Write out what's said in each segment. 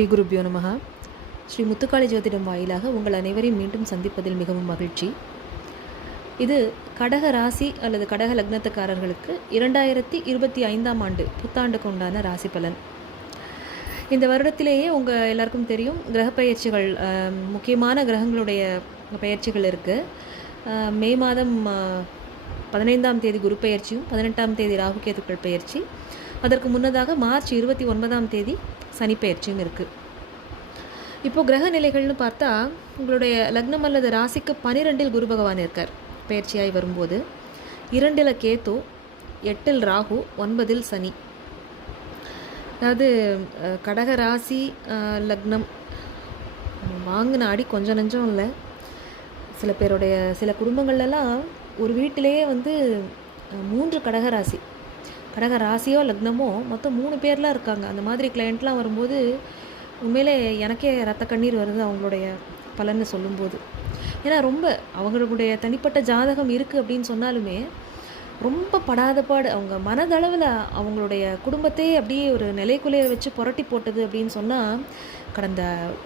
ஸ்ரீ குருப்யோ நமஹ. ஸ்ரீ முத்துக்காளி ஜோதிடம் வாயிலாக உங்கள் அனைவரையும் மீண்டும் சந்திப்பதில் மிகவும் மகிழ்ச்சி. இது கடக ராசி அல்லது கடக லக்னத்துக்காரர்களுக்கு 2025ஆம் ஆண்டு புத்தாண்டுக்கு உண்டான ராசி பலன். இந்த வருடத்திலேயே உங்கள் எல்லாருக்கும் தெரியும், கிரக பயிற்சிகள், முக்கியமான கிரகங்களுடைய பயிற்சிகள் இருக்குது. மே மாதம் 15ஆம் தேதி குரு பயிற்சியும் 18ஆம் தேதி ராகுகேதுக்கள் பயிற்சி, அதற்கு முன்னதாக மார்ச் 29ஆம் தேதி சனி பயிற்சியும் இருக்குது. இப்போது கிரக நிலைகள்னு பார்த்தா, உங்களுடைய லக்னம் அல்லது ராசிக்கு 12இல் குரு பகவான் இருக்கார் பயிற்சியாகி வரும்போது. 2இல் கேத்து, 8இல் ராகு, 9இல் சனி. அதாவது கடக ராசி லக்னம் வாங்கின அடி கொஞ்சம் நஞ்சம் இல்லை. சில குடும்பங்கள்லாம் ஒரு வீட்டிலேயே 3 கடக ராசியோ லக்னமோ மொத்தம் 3 பேர்லாம் இருக்காங்க. அந்த மாதிரி கிளையண்ட்லாம் வரும்போது உண்மையிலே எனக்கே ரத்த கண்ணீர் வருது அவங்களுடைய பலன்னு சொல்லும்போது. ஏன்னா ரொம்ப அவங்களுடைய தனிப்பட்ட ஜாதகம் இருக்குது அப்படின்னு சொன்னாலுமே ரொம்ப படாத பாடு, அவங்க மனதளவில் அவங்களுடைய குடும்பத்தையே அப்படியே ஒரு நிலைக்குலைய வச்சு புரட்டி போட்டது அப்படின்னு சொன்னால், கடந்த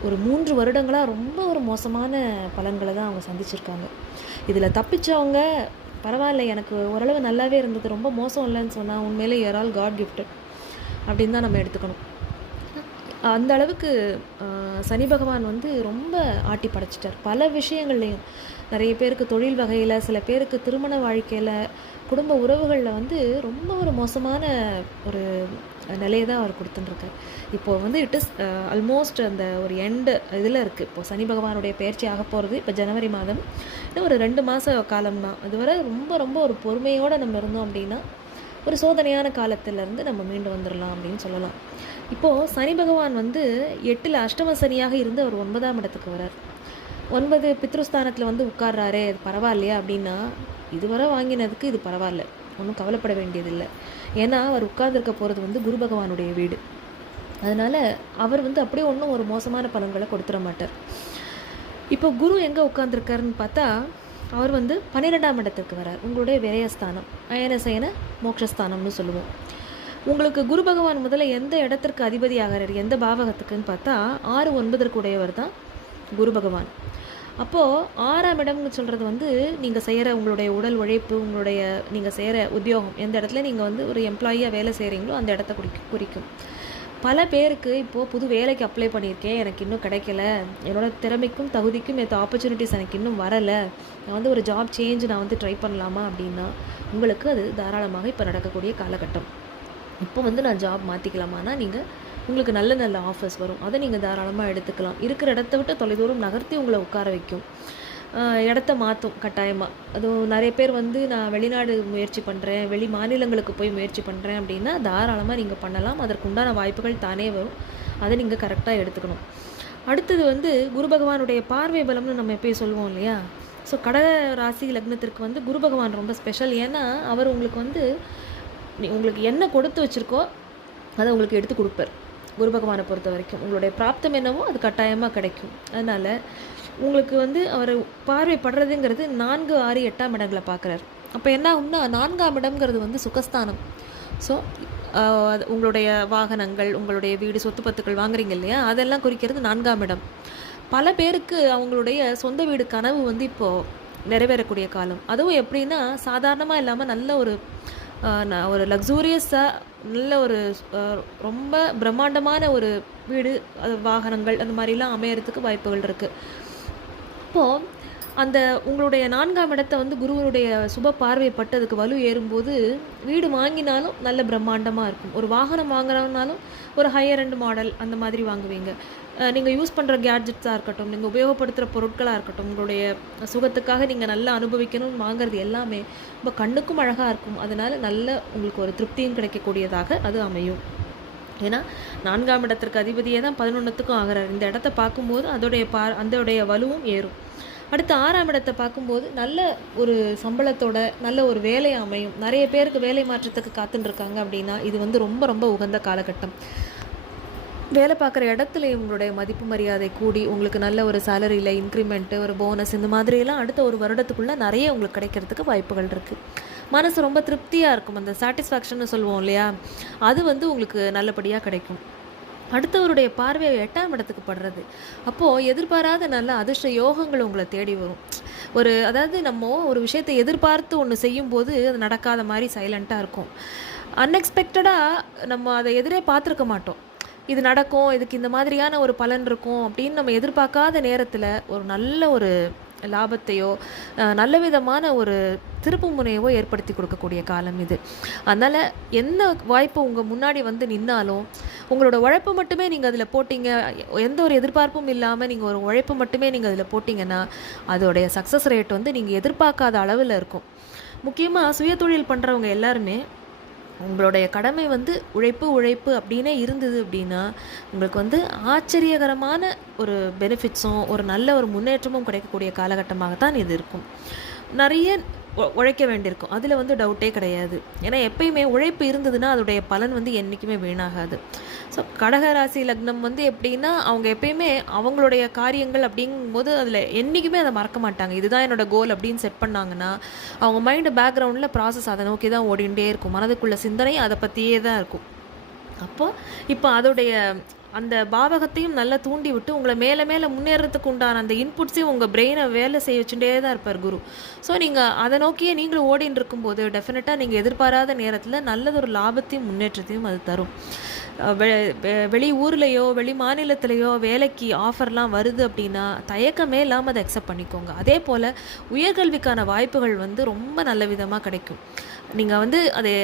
ஒரு 3 வருடங்களாக ரொம்ப ஒரு மோசமான பலன்களை தான் அவங்க சந்திச்சிருக்காங்க. இதில் தப்பிச்சவங்க பரவாயில்ல, எனக்கு ஓரளவு நல்லாவே இருந்தது, ரொம்ப மோசம் இல்லைன்னு சொன்னால் உண்மையிலே யூஆர் ஆல் காட் கிஃப்டட் அப்படின்னு தான் நம்ம எடுத்துக்கணும். அந்த அளவுக்கு சனி பகவான் ரொம்ப ஆட்டி படைச்சிட்டார் பல விஷயங்கள்லையும். நிறைய பேருக்கு தொழில் வகையில், சில பேருக்கு திருமண வாழ்க்கையில், குடும்ப உறவுகளில் ரொம்ப ஒரு மோசமான ஒரு நிலையை தான் அவர் கொடுத்துட்டுருக்கார். இப்போது இட் இஸ் ஆல்மோஸ்ட் அந்த ஒரு எண்டு இதில் இருக்குது. இப்போது சனி பகவானுடைய பயிற்சி ஆக போகிறது இப்போ ஜனவரி மாதம். இன்னும் ஒரு 2 மாத காலம்தான். அதுவரை ரொம்ப ரொம்ப ஒரு பொறுமையோடு நம்ம இருந்தோம் அப்படின்னா ஒரு சோதனையான காலத்திலேருந்து நம்ம மீண்டு வந்துடலாம் அப்படின்னு சொல்லலாம். இப்போது சனி பகவான் 8இல் அஷ்டம சனியாக இருந்து அவர் 9ஆம் இடத்துக்கு வரார். 9 பித்ருஸ்தானத்தில் உட்கார்றாரே, அது பரவாயில்லையா அப்படின்னா, இதுவரை வாங்கினதுக்கு இது பரவாயில்ல, ஒன்றும் கவலைப்பட வேண்டியதில்லை. ஏன்னா அவர் உட்கார்ந்துருக்க போகிறது குரு பகவானுடைய வீடு. அதனால் அவர் அப்படியே ஒன்றும் ஒரு மோசமான பலன்களை கொடுத்துட மாட்டார். இப்போ குரு எங்கே உட்கார்ந்துருக்காருன்னு பார்த்தா, அவர் 12ஆம் இடத்துக்கு வரார். உங்களுடைய விரயஸ்தானம், அயனசயன மோட்சஸ்தானம்னு சொல்லுவோம். உங்களுக்கு குரு பகவான் முதல்ல எந்த இடத்திற்கு அதிபதி ஆகிறார், எந்த பாவகத்துக்குன்னு பார்த்தா 6, 9ற்கு உடையவர் தான் குரு பகவான். அப்போது 6ஆம் இடம்னு சொல்கிறது நீங்கள் செய்கிற உங்களுடைய உடல் உழைப்பு, நீங்கள் செய்கிற உத்தியோகம், எந்த இடத்துல நீங்கள் ஒரு எம்ப்ளாயியாக வேலை செய்கிறீங்களோ அந்த இடத்த குறிக்கும். பல பேருக்கு இப்போது புது வேலைக்கு அப்ளை பண்ணியிருக்கேன், எனக்கு இன்னும் கிடைக்கல, என்னோடய திறமைக்கும் தகுதிக்கும் ஏற்ற ஆப்பர்ச்சுனிட்டிஸ் எனக்கு இன்னும் வரலை, நான் ஒரு ஜாப் சேஞ்ச் நான் ட்ரை பண்ணலாமா அப்படின்னா, உங்களுக்கு அது தாராளமாக இப்போ நடக்கக்கூடிய காலகட்டம். இப்போ நான் ஜாப் மாற்றிக்கலாமான்னா உங்களுக்கு நல்ல நல்ல ஆஃபர்ஸ் வரும், அதை நீங்கள் தாராளமாக எடுத்துக்கலாம். இருக்கிற இடத்த விட்டு தொலைதூரம் நகர்த்தி உங்களை உட்கார வைக்கும், இடத்த மாற்றும் கட்டாயமாக. அதுவும் நிறைய பேர் நான் வெளிநாடு முயற்சி பண்ணுறேன், வெளி மாநிலங்களுக்கு போய் முயற்சி பண்ணுறேன் அப்படின்னா தாராளமாக நீங்கள் பண்ணலாம். அதற்குண்டான வாய்ப்புகள் தானே வரும், அதை நீங்கள் கரெக்டாக எடுத்துக்கணும். அடுத்தது குரு பகவானுடைய பார்வை பலம்னு நம்ம எப்போயும் சொல்லுவோம் இல்லையா. ஸோ கடக ராசி லக்னத்திற்கு குரு பகவான் ரொம்ப ஸ்பெஷல். ஏன்னா அவர் உங்களுக்கு உங்களுக்கு என்ன கொடுத்து வச்சுருக்கோ அதை உங்களுக்கு எடுத்து கொடுப்பார். குரு பகவானை பொறுத்த வரைக்கும் உங்களுடைய பிராப்தம் என்னவோ அது கட்டாயமாக கிடைக்கும். அதனால் உங்களுக்கு அவர் பார்வைப்படுறதுங்கிறது 4, 6, 8ஆம் இடங்களை பார்க்குறாரு. அப்போ என்ன ஆகும்னா, 4ஆம் இடம்ங்கிறது சுகஸ்தானம். ஸோ உங்களுடைய வாகனங்கள், உங்களுடைய வீடு, சொத்து பத்துக்கள் வாங்குறீங்க இல்லையா, அதெல்லாம் குறிக்கிறது 4ஆம் இடம். பல பேருக்கு அவங்களுடைய சொந்த வீடு கனவு இப்போது நிறைவேறக்கூடிய காலம். அதுவும் எப்படின்னா, சாதாரணமாக இல்லாமல் நல்ல ஒரு லக்ஸூரியஸாக, நல்ல ஒரு ரொம்ப பிரம்மாண்டமான ஒரு வீடு, அது வாகனங்கள், அந்த மாதிரிலாம் அமையறதுக்கு வாய்ப்புகள் இருக்குது. இப்போது அந்த உங்களுடைய 4ஆம் இடத்தை குருவனுடைய சுப பார்வைப்பட்டு அதுக்கு வலு ஏறும்போது, வீடு வாங்கினாலும் நல்ல பிரம்மாண்டமாக இருக்கும். ஒரு வாகனம் வாங்குறதுனாலும் ஒரு ஹையர் எண்ட் மாடல் அந்த மாதிரி வாங்குவீங்க. நீங்கள் யூஸ் பண்ணுற கேட்ஜெட்ஸாக இருக்கட்டும், நீங்கள் உபயோகப்படுத்துகிற பொருட்களாக இருக்கட்டும், உங்களுடைய சுகத்துக்காக நீங்கள் நல்லா அனுபவிக்கணும்னு வாங்குறது எல்லாமே ரொம்ப கண்ணுக்கும் அழகாக இருக்கும். அதனால் நல்ல உங்களுக்கு ஒரு திருப்தியும் கிடைக்கக்கூடியதாக அது அமையும். ஏன்னா 4ஆம் இடத்திற்கு அதிபதியே தான் 11த்துக்கும் ஆகிறார். இந்த இடத்த பார்க்கும்போது அதோடைய வலுவும் ஏறும். அடுத்து 6ஆம் இடத்தை பார்க்கும்போது நல்ல ஒரு சம்பளத்தோட நல்ல ஒரு வேலை அமையும். நிறைய பேருக்கு வேலை மாற்றத்துக்கு காத்துட்டுருக்காங்க அப்படின்னா இது ரொம்ப ரொம்ப உகந்த காலகட்டம். வேலை பார்க்குற இடத்துல உங்களுடைய மதிப்பு மரியாதை கூடி உங்களுக்கு நல்ல ஒரு சேலரியில் இன்க்ரிமெண்ட்டு, ஒரு போனஸ், இந்த மாதிரியெல்லாம் அடுத்த ஒரு வருடத்துக்குள்ளே நிறைய உங்களுக்கு கிடைக்கிறதுக்கு வாய்ப்புகள் இருக்குது. மனசு ரொம்ப திருப்தியாக இருக்கும். அந்த சாட்டிஸ்ஃபேக்ஷன்னு சொல்லுவோம் இல்லையா, அது உங்களுக்கு நல்லபடியாக கிடைக்கும். அடுத்தவருடைய பார்வை 8ஆம் இடத்துக்கு படுறது. அப்போது எதிர்பாராத நல்ல அதிர்ஷ்ட யோகங்கள் உங்களை தேடி வரும். அதாவது நம்ம ஒரு விஷயத்தை எதிர்பார்த்து ஒன்று செய்யும்போது அது நடக்காத மாதிரி சைலண்ட்டாக இருக்கும். அன்எக்ஸ்பெக்டடாக நம்ம அதை எதிரே பார்த்துருக்க மாட்டோம். இது நடக்கும், இதுக்கு இந்த மாதிரியான ஒரு பலன் இருக்கும் அப்படின்னு நம்ம எதிர்பார்க்காத நேரத்தில் ஒரு நல்ல ஒரு லாபத்தையோ நல்ல விதமான ஒரு திருப்பு முனையவோ ஏற்படுத்தி கொடுக்கக்கூடிய காலம் இது. அதனால் எந்த வாய்ப்பு உங்கள் முன்னாடி வந்து நின்னாலும் உங்களோட உழைப்பு மட்டுமே நீங்கள் அதில் போட்டிங்க, எந்த ஒரு எதிர்பார்ப்பும் இல்லாமல் நீங்கள் ஒரு உழைப்பு மட்டுமே நீங்கள் அதில் போட்டிங்கன்னா அதோடைய சக்ஸஸ் ரேட் வந்து நீங்கள் எதிர்பார்க்காத அளவில் இருக்கும். முக்கியமாக சுயதொழில் பண்ணுறவங்க எல்லாருமே உங்களுடைய கடமை வந்து உழைப்பு அப்படின்னே இருந்தது அப்படின்னா உங்களுக்கு வந்து ஆச்சரியகரமான ஒரு பெனிஃபிட்ஸும் ஒரு நல்ல ஒரு முன்னேற்றமும் கிடைக்கக்கூடிய காலகட்டமாகத்தான் இது இருக்கும். நிறைய உழைக்க வேண்டியிருக்கும், அதில் வந்து டவுட்டே கிடையாது. ஏன்னா எப்பயுமே உழைப்பு இருந்ததுன்னா அதோடைய பலன் வந்து என்றைக்குமே வீணாகாது. ஸோ கடகராசி லக்னம் வந்து எப்படின்னா அவங்க எப்பயுமே அவங்களுடைய காரியங்கள் அப்படிங்கும்போது அதில் என்றைக்குமே அதை மறக்க மாட்டாங்க. இதுதான் என்னோடய கோல் அப்படின்னு செட் பண்ணாங்கன்னா அவங்க மைண்டு பேக்ரவுண்டில் ப்ராசஸ் அதை நோக்கி தான் ஓடிண்டே இருக்கும். மனதுக்குள்ள சிந்தனை அதை பற்றியே தான் இருக்கும். இப்போ அதோடைய அந்த பாவகத்தையும் நல்லா தூண்டி விட்டு உங்களை மேலே மேலே முன்னேறதுக்கு உண்டான அந்த இன்புட்ஸையும் உங்கள் பிரெயினை வேலை செய்ய வச்சுட்டே தான் இருப்பார் குரு. ஸோ நீங்கள் அதை நோக்கியே நீங்களும் ஓடின்னு இருக்கும்போது டெஃபினட்டாக நீங்கள் எதிர்பாராத நேரத்தில் நல்லதொரு லாபத்தையும் முன்னேற்றத்தையும் அது தரும். வெளி ஊர்லேயோ வெளி மாநிலத்திலையோ வேலைக்கு ஆஃபர்லாம் வருது அப்படின்னா தயக்கமே இல்லாமல் அதை அக்செப்ட் பண்ணிக்கோங்க. அதே போல் உயர்கல்விக்கான வாய்ப்புகள் வந்து ரொம்ப நல்ல விதமாக கிடைக்கும். நீங்கள் வந்து அதை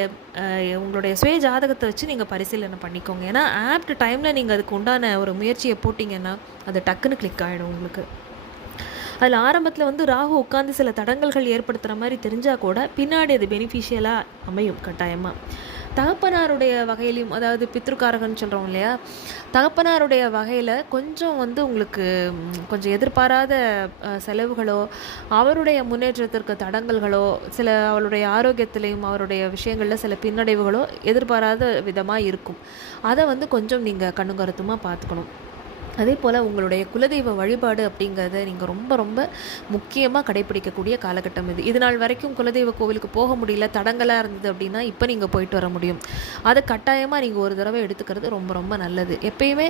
உங்களுடைய சுய ஜாதகத்தை வச்சு நீங்கள் பரிசீலனை பண்ணிக்கோங்க. ஏன்னா ஆப்ட் டைமில் நீங்கள் அதுக்கு உண்டான ஒரு முயற்சியை போட்டிங்கன்னா அது டக்குன்னு கிளிக் ஆகிடும் உங்களுக்கு. அதில் ஆரம்பத்தில் வந்து ராகு உட்காந்து சில தடங்கல்கள் ஏற்படுத்துகிற மாதிரி தெரிஞ்சால் கூட பின்னாடி அது பெனிஃபிஷியலாக அமையும் கட்டாயமாக. தகப்பனாருடைய வகையிலையும், அதாவது பித்ருக்காரகன்னு சொல்கிறோம் இல்லையா, தகப்பனாருடைய வகையில் கொஞ்சம் வந்து உங்களுக்கு கொஞ்சம் எதிர்பாராத செலவுகளோ அவருடைய முன்னேற்றத்திற்கு தடங்கல்களோ சில அவருடைய ஆரோக்கியத்திலையும் அவருடைய விஷயங்களில் சில பின்னடைவுகளோ எதிர்பாராத விதமாக இருக்கும். அதை வந்து கொஞ்சம் நீங்கள் கண்ணும் கருத்துமாக பார்த்துக்கணும். அதே போல் உங்களுடைய குலதெய்வ வழிபாடு அப்படிங்கிறத நீங்கள் ரொம்ப ரொம்ப முக்கியமாக கடைப்பிடிக்கக்கூடிய காலகட்டம் இது. இது நாள் வரைக்கும் குலதெய்வ கோவிலுக்கு போக முடியல, தடங்கலாக இருந்தது அப்படின்னா இப்போ நீங்கள் போயிட்டு வர முடியும். அதை கட்டாயமாக நீங்கள் ஒரு தடவை எடுத்துக்கிறது ரொம்ப ரொம்ப நல்லது. எப்பயுமே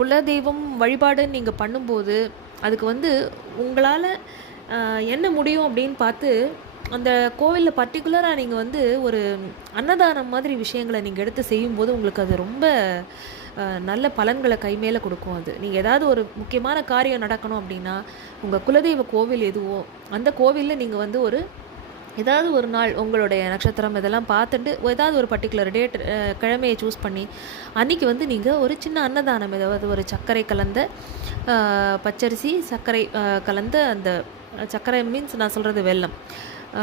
குலதெய்வம் வழிபாடுன்னு நீங்கள் பண்ணும்போது அதுக்கு வந்து உங்களால் என்ன முடியும் அப்படின்னு பார்த்து அந்த கோவிலில் பர்டிகுலராக நீங்கள் வந்து ஒரு அன்னதானம் மாதிரி விஷயங்களை நீங்கள் எடுத்து செய்யும்போது உங்களுக்கு அது ரொம்ப நல்ல பலன்களை கைமேலே கொடுக்கும். அது நீங்கள் ஏதாவது ஒரு முக்கியமான காரியம் நடக்கணும் அப்படின்னா உங்கள் குலதெய்வ கோவில் எதுவோ அந்த கோவிலில் நீங்கள் வந்து ஏதாவது ஒரு நாள் உங்களுடைய நட்சத்திரம் இதெல்லாம் பார்த்துட்டு ஏதாவது ஒரு பர்டிகுலர் டேட் கிழமையை சூஸ் பண்ணி அன்றைக்கி வந்து நீங்கள் ஒரு சின்ன அன்னதானம், ஏதாவது ஒரு சர்க்கரை கலந்த பச்சரிசி சர்க்கரை கலந்த அந்த சர்க்கரை மீன்ஸ் நான் சொல்கிறது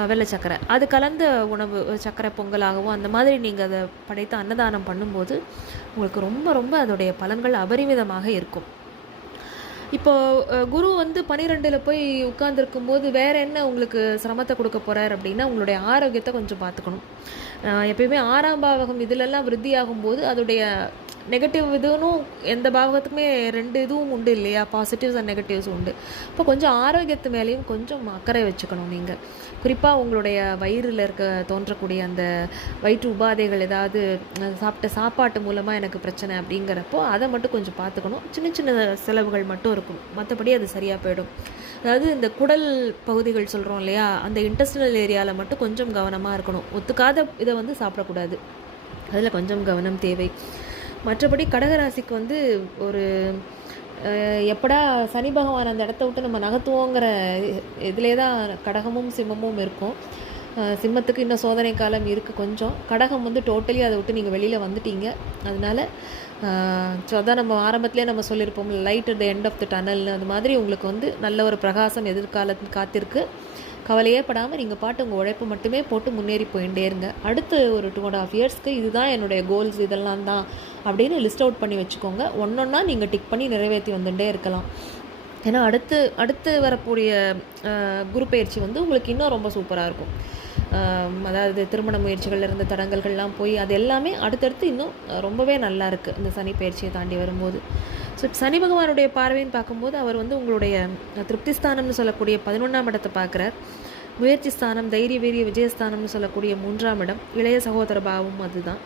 வெள்ளை சர்க்கரை அது கலந்த உணவு, சர்க்கரை பொங்கலாகவும் அந்த மாதிரி நீங்கள் அதை படைத்து அன்னதானம் பண்ணும்போது உங்களுக்கு ரொம்ப ரொம்ப அதோடைய பலன்கள் அபரிமிதமாக இருக்கும். இப்போது குரு வந்து 12ல் போய் உட்கார்ந்துருக்கும் போது வேறு என்ன உங்களுக்கு சிரமத்தை கொடுக்க போகிறார் அப்படின்னா உங்களுடைய ஆரோக்கியத்தை கொஞ்சம் பார்த்துக்கணும். எப்பயுமே 6ஆம் பாவகம் இதிலெல்லாம் விருத்தி ஆகும்போது அதோடைய நெகட்டிவ் இதுவும் எந்த பாவகத்துக்குமே 2 இதுவும் உண்டு இல்லையா, பாசிட்டிவ்ஸ் அண்ட் நெகட்டிவ்ஸ் உண்டு. இப்போ கொஞ்சம் ஆரோக்கியத்து மேலேயும் கொஞ்சம் அக்கறை வச்சுக்கணும். நீங்கள் குறிப்பாக உங்களுடைய வயிறில் தோன்றக்கூடிய அந்த வயிற்று உபாதைகள், ஏதாவது சாப்பிட்ட சாப்பாட்டு மூலமாக எனக்கு பிரச்சனை அப்படிங்கிறப்போ அதை மட்டும் கொஞ்சம் பார்த்துக்கணும். சின்ன சின்ன செலவுகள் மட்டும் இருக்கும், மற்றபடி அது சரியாக போயிடும். அதாவது இந்த குடல் பகுதிகள் சொல்கிறோம் இல்லையா, அந்த இன்டெஸ்டினல் ஏரியாவில் மட்டும் கொஞ்சம் கவனமாக இருக்கணும். ஒத்துக்காத இதை வந்து சாப்பிடக்கூடாது, அதில் கொஞ்சம் கவனம் தேவை. மற்றபடி கடகராசிக்கு வந்து ஒரு எப்படா சனி பகவான் அந்த இடத்த விட்டு நம்ம நகர்த்துவோங்கிற இதிலே தான் கடகமும் சிம்மமும் இருக்கும். சிம்மத்துக்கு இன்னும் சோதனை காலம் இருக்குது கொஞ்சம். கடகம் வந்து டோட்டலி அதை விட்டு நீங்கள் வெளியில் வந்துட்டீங்க. அதனால் ஸோ அதான் நம்ம ஆரம்பத்துலேயே நம்ம சொல்லியிருப்போம், light at the end of the tunnel. அது மாதிரி உங்களுக்கு வந்து நல்ல ஒரு பிரகாசம் எதிர்காலத்தில் காத்திருக்கு. கவலையே படாமல் நீங்கள் பாட்டு உங்கள் உழைப்பு மட்டுமே போட்டு முன்னேறி போயிட்டே இருங்க. அடுத்து ஒரு 2.5 இயர்ஸ்க்கு இதுதான் என்னுடைய கோல்ஸ், இதெல்லாம் தான் அப்படின்னு லிஸ்ட் அவுட் பண்ணி வச்சுக்கோங்க. ஒன்றொன்னா நீங்கள் டிக் பண்ணி நிறைவேற்றி வந்துட்டே இருக்கலாம். ஏன்னா அடுத்து வரக்கூடிய குரு பயிற்சி வந்து உங்களுக்கு இன்னும் ரொம்ப சூப்பராக இருக்கும். அதாவது திருமண முயற்சிகள் இருந்த தடங்கல்கள்லாம் போய் அது எல்லாமே அடுத்தடுத்து இன்னும் ரொம்பவே நல்லா இருக்குது இந்த சனி பயிற்சியை தாண்டி வரும்போது. ஸோ சனி பகவானுடைய பார்வைன்னு பார்க்கும்போது அவர் வந்து உங்களுடைய திருப்தி ஸ்தானம்னு சொல்லக்கூடிய 11ஆம் இடத்தை பார்க்குறார். முயற்சி ஸ்தானம், தைரிய வீரிய விஜயஸ்தானம்னு சொல்லக்கூடிய 3ஆம் இடம், இளைய சகோதர பாவம் அதுதான்.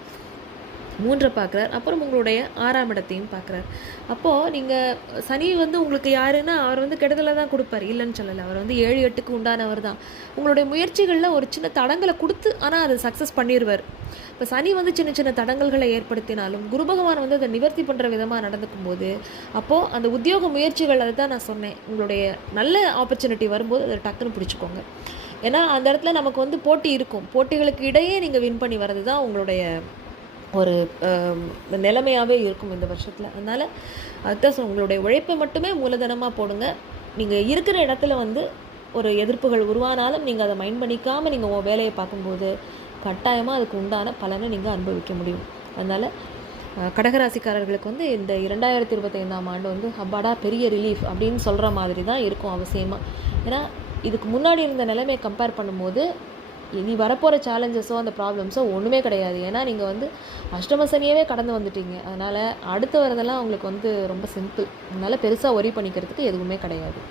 3 பார்க்குறார். அப்புறம் உங்களுடைய 6ஆம் இடத்தையும் பார்க்குறார். அப்போது நீங்கள் சனி வந்து உங்களுக்கு யாருன்னா, அவர் வந்து கெடுதலை தான் கொடுப்பார், இல்லைன்னு சொல்லலை. அவர் வந்து 7, 8க்கு உண்டானவர் தான். உங்களுடைய முயற்சிகளில் ஒரு சின்ன தடங்களை கொடுத்து ஆனால் அதை சக்ஸஸ் பண்ணிடுவார். இப்போ சனி வந்து சின்ன சின்ன தடங்கல்களை ஏற்படுத்தினாலும் குரு பகவான் வந்து அதை நிவர்த்தி பண்ணுற விதமாக நடந்துக்கும் போது, அப்போது அந்த உத்தியோக முயற்சிகள், அதை தான் நான் சொன்னேன், உங்களுடைய நல்ல ஆப்பர்ச்சுனிட்டி வரும்போது அதை டக்குன்னு பிடிச்சிக்கோங்க. ஏன்னா அந்த இடத்துல நமக்கு வந்து போட்டி இருக்கும். போட்டிகளுக்கு இடையே நீங்கள் வின் பண்ணி வர்றது தான் உங்களுடைய ஒரு நிலைமையாகவே இருக்கும் இந்த வருஷத்தில். அதனால் அதுதான் உங்களுடைய உழைப்பை மட்டுமே மூலதனமாக போடுங்க. நீங்கள் இருக்கிற இடத்துல வந்து ஒரு எதிர்ப்புகள் உருவானாலும் நீங்கள் அதை மைண்ட் பண்ணிக்காமல் நீங்கள் உங்கள் வேலையை பார்க்கும்போது கட்டாயமாக அதுக்கு உண்டான பலனை நீங்கள் அனுபவிக்க முடியும். அதனால் கடகராசிக்காரர்களுக்கு வந்து இந்த 2025ஆம் ஆண்டு வந்து அப்பாடா பெரிய ரிலீஃப் அப்படின்னு சொல்கிற மாதிரி தான் இருக்கும் அவசியமாக. ஏன்னா இதுக்கு முன்னாடி இருந்த நிலைமையை கம்பேர் பண்ணும்போது இனி வரப்போகிற சேலஞ்சஸோ அந்த ப்ராப்ளம்ஸோ ஒன்றுமே கிடையாது. ஏன்னா நீங்கள் வந்து அஷ்டம சனியவே கடந்து வந்துட்டீங்க. அதனால் அடுத்து வரதெல்லாம் உங்களுக்கு வந்து ரொம்ப சிம்பிள். அதனால் பெருசாக ஒரி பண்ணிக்கிறதுக்கு எதுவுமே கிடையாது.